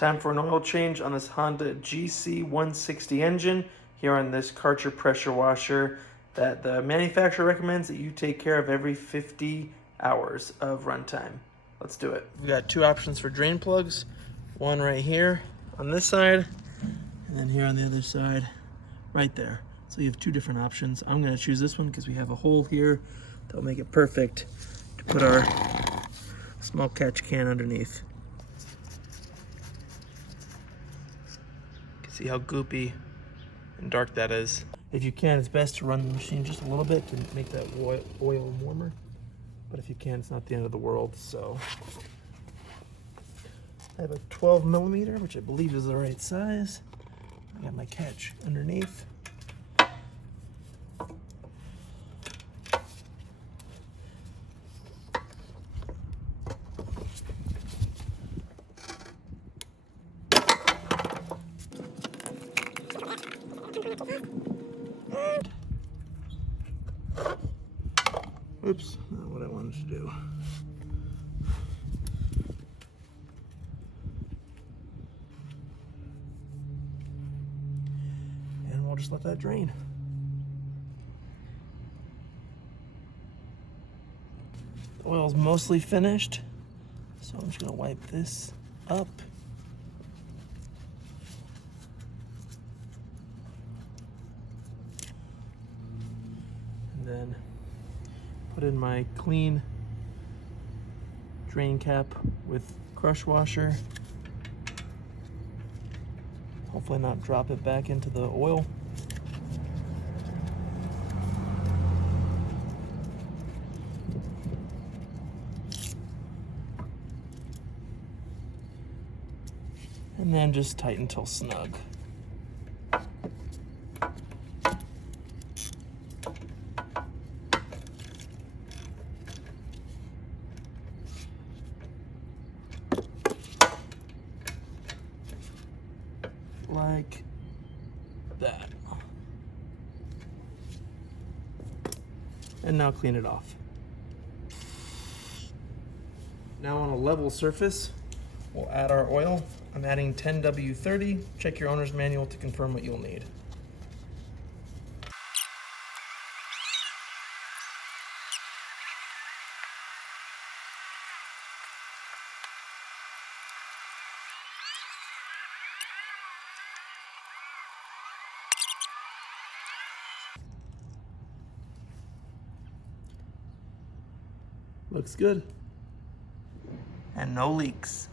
Time for an oil change on this Honda GC160 engine here on this Karcher pressure washer that the manufacturer recommends that you take care of every 50 hours of runtime. Let's do it. We've got two options for drain plugs. One right here on this side, and then here on the other side, right there. So you have two different options. I'm gonna choose this one because we have a hole here that'll make it perfect to put our small catch can underneath. See how goopy and dark that is. If you can, it's best to run the machine just a little bit to make that oil warmer. But if you can, it's not the end of the world. So I have a 12 millimeter, which I believe is the right size. I got my catch underneath. Oops, not what I wanted to do. And we'll just let that drain. The oil's mostly finished, so I'm just gonna wipe this up. And then put in my clean drain cap with crush washer. Hopefully not drop it back into the oil. And then just tighten till snug. Like that. And now clean it off. Now on a level surface, we'll add our oil. I'm adding 10W30. Check your owner's manual to confirm what you'll need. Looks good. And no leaks.